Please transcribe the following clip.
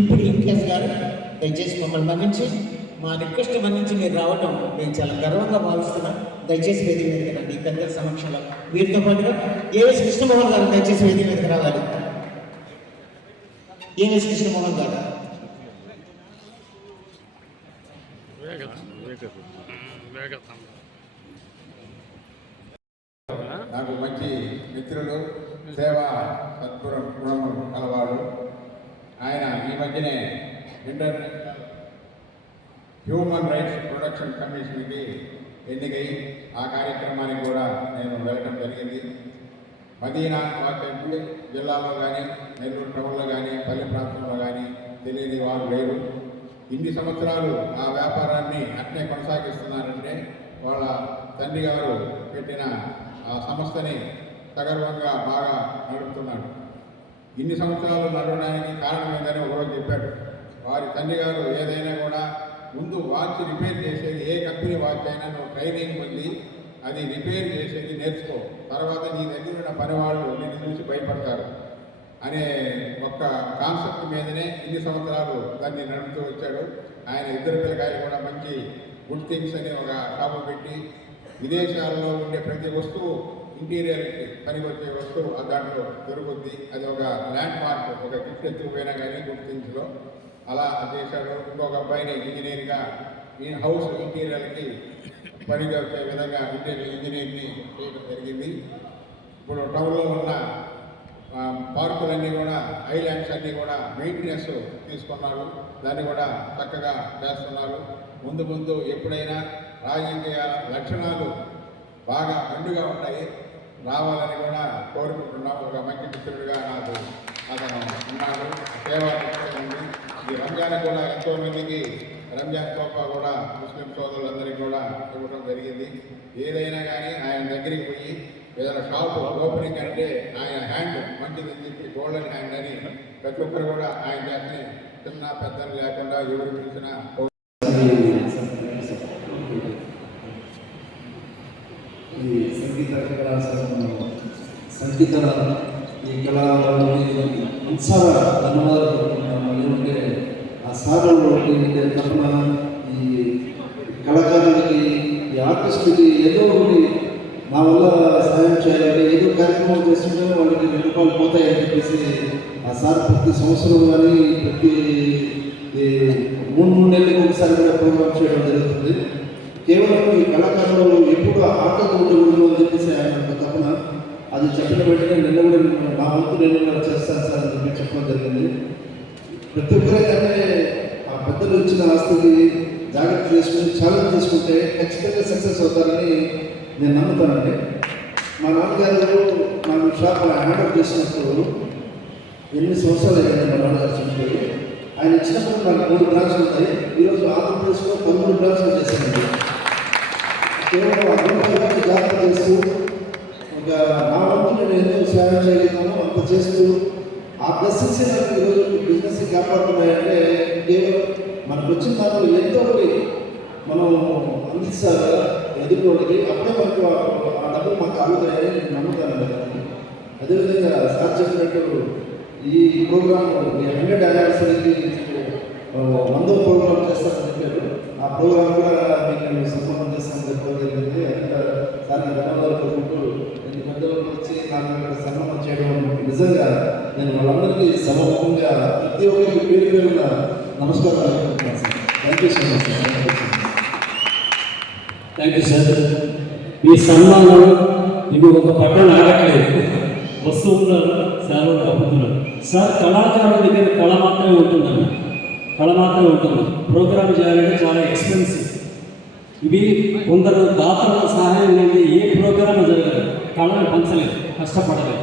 ఇప్పుడు ఎంకేఎస్ గారు దయచేసి మమ్మల్ని మన్నించి మా రిక్వెస్ట్ మన్నించి మీరు రావటం మేము చాలా గర్వంగా భావిస్తున్నాం. దయచేసి వేదిక మీదకి రండి. ఈ పెద్దల సమక్షంలో వీరితో పాటుగా ఏఎస్ కృష్ణమోహన్ గారు దయచేసి వేదిక మీదకి రావాలి. ఏఎస్ కృష్ణమోహన్ గారు. నాకు మంచి మిత్రులు సేవా సద్గుణ గుణములు కలవాడు ఆయన ఈ మధ్యనే ఇంటర్నేషనల్ హ్యూమన్ రైట్స్ ప్రొడక్షన్ కమిషన్కి ఎన్నికై ఆ కార్యక్రమానికి కూడా నేను వెళ్ళటం జరిగింది. మదీనా వాటి జిల్లాలో కానీ నెల్లూరు టౌన్లో కానీ పల్లె ప్రాంతంలో కానీ తెలియని వారు లేరు. ఇన్ని సంవత్సరాలు ఆ వ్యాపారాన్ని అట్నే కొనసాగిస్తున్నారంటే వాళ్ళ తండ్రి గారు పెట్టిన ఆ సంస్థని సగర్వంగా బాగా నడుపుతున్నాడు. ఇన్ని సంవత్సరాలు నడవడానికి కారణమైందని ఒకరోజు చెప్పాడు. వారి తండ్రి గారు ఏదైనా కూడా ముందు వాచ్ రిపేర్ చేసేది ఏ కంపెనీ వాచ్ అయినా నువ్వు ట్రైనింగ్ పొంది అది రిపేర్ చేసేది నేర్చుకో. తర్వాత నీ దగ్గర ఉన్న పనివాళ్ళు నిన్ను చూసి భయపడతారు అనే ఒక్క కాన్సెప్ట్ మీదనే ఇన్ని సంవత్సరాలు దాన్ని నడుపుతూ వచ్చాడు. ఆయన ఇద్దరు పిల్లకాయలు కూడా మంచి గుడ్ థింగ్స్ అనే ఒక షాపు పెట్టి విదేశాల్లో ఉండే ప్రతి వస్తువు ఇంటీరియర్కి పనికొచ్చే వస్తువు దాంట్లో దొరుకుద్ది. అది ఒక ల్యాండ్ మార్క్ ఒక గిఫ్ట్ ఎత్తుకుపోయినా కానీ గుడ్ అలా చేశాడు. ఇంకొక అబ్బాయిని ఇంజనీర్గా ఈ హౌస్ ఇంటీరియర్కి పనికొచ్చే విధంగా ఇంటీరియర్ ఇంజనీర్ని చేయడం జరిగింది. ఇప్పుడు టౌన్లో ఉన్న పార్కులన్నీ కూడా ఐలాండ్స్ అన్నీ కూడా మెయింటెనెన్స్ తీసుకున్నారు. దాన్ని కూడా చక్కగా చేస్తున్నారు. ముందు ముందు ఎప్పుడైనా రాజకీయ లక్షణాలు బాగా మెండుగా ఉంటాయి. రావాలని కూడా కోరుకుంటున్నాం. ఒక మంచి మిత్రుడిగా నాకు అతను ఉన్నాడు. సేవా ఉంది. ఈ రంజాన్ కూడా ఎంతో మందికి రంజాన్ తోఫా కూడా ముస్లిం సోదరులందరికీ కూడా ఇవ్వడం జరిగింది. ఏదైనా కానీ ఆయన దగ్గరికి పోయి ఏదైనా షాప్ ఓపెనింగ్ అంటే ఆయన హ్యాండ్ మంచిదని చెప్పి గోల్డెన్ హ్యాండ్ అని ప్రతి ఒక్కరు కూడా ఆయన చేతనే చిన్న పెద్దలు లేకుండా ఎవరు పిలిచినా సంగీత ఈ కళాకారులు ఉత్సాహ ధన్యవాదాలు చెప్తున్నాను. ఎందుకంటే ఆ సాధనలో ఏంటంటే తపన ఈ కళాకారులకి ఈ ఆర్టిస్టులకి ఏదో ఒకటి మా వల్ల సాయం చేయాలి ఏదో కార్యక్రమం చేస్తుంటే వాళ్ళకి రెండు రూపాయలు పోతాయని చెప్పేసి ఆ సార్ ప్రతి సంవత్సరం కానీ ప్రతి మూడు మూడు నెలలకు ఒకసారి కూడా ప్రోగ్రామ్ చేయడం జరుగుతుంది కేవలం ఈ కళాకారులు ఎప్పుడు ఆటలు ఉండకూడదు అని చెప్పేసి ఆయన తప్పన అది చెప్పిన వెంటనే నిన్న కూడా నా వంతు నేను చేస్తాను సార్ అని చెప్పి చెప్పడం జరిగింది. ప్రతి ఒక్కరైతే ఆ పెద్దలు ఇచ్చిన ఆస్తికి జాగ్రత్త చేసుకుని ఛాలెంజ్ చేసుకుంటే ఖచ్చితంగా సక్సెస్ అవుతారని నేను నమ్ముతానండి. మా నాన్నగారు నాకు షాప్ హ్యాండ్అప్ చేసినప్పుడు ఎన్ని సంవత్సరాలు అయ్యాయి మా నాన్నగారు చనిపోయి ఆయన ఇచ్చినప్పుడు నాకు మూడు బ్రాంచ్లు ఉంటాయి. ఈరోజు ఆంధ్రప్రదేశ్లో పదమూడు బ్రాంచ్లు చేశానండి. కేవలం జాగ్రత్త చేస్తూ ఒక సహాయం సేవ చేయగలను అంత చేస్తూ ఆ బ్లెస్సింగ్స్ నాకు ఈరోజు బిజినెస్ కాపాడుతున్నాయంటే కేవలం మనకు వచ్చిన దాంట్లో ఎంతో ఒకటి మనం అందిస్తారు కదా అప్పుడే మనకు ఆ- ఆ డబ్బులు మాకు ఆగుతాయని నేను నమ్ముతాను కదా అదేవిధంగా సార్ చెప్పినట్టు ఈ ప్రోగ్రామ్ ఈ హండ్రెడ్ యానివర్సరీకి వంద ప్రోగ్రామ్ చేస్తారని చెప్పి వాళ్ళందరికీ సమూహంగా ప్రతి ఒక్కరికి పేరు పేరున నమస్కారాలు చెప్పుకుంటున్నాను sir thank you so much sir thank you sir మీ సన్మానం ఇది ఒక పట్టణ ఆడట్లేదు. వస్తువున్నారు సేవలు పంపుతున్నారు సార్ కళాకారుల దగ్గర కళ మాత్రమే ఉంటుందండి కళ మాత్రమే ఉంటుంది ప్రోగ్రామ్ చేయాలంటే చాలా ఎక్స్పెన్సివ్ ఇవి కొందరు దాతల సహాయం లేని ఏ ప్రోగ్రామ్ జరగదు. కళను పంచలేదు కష్టపడలేదు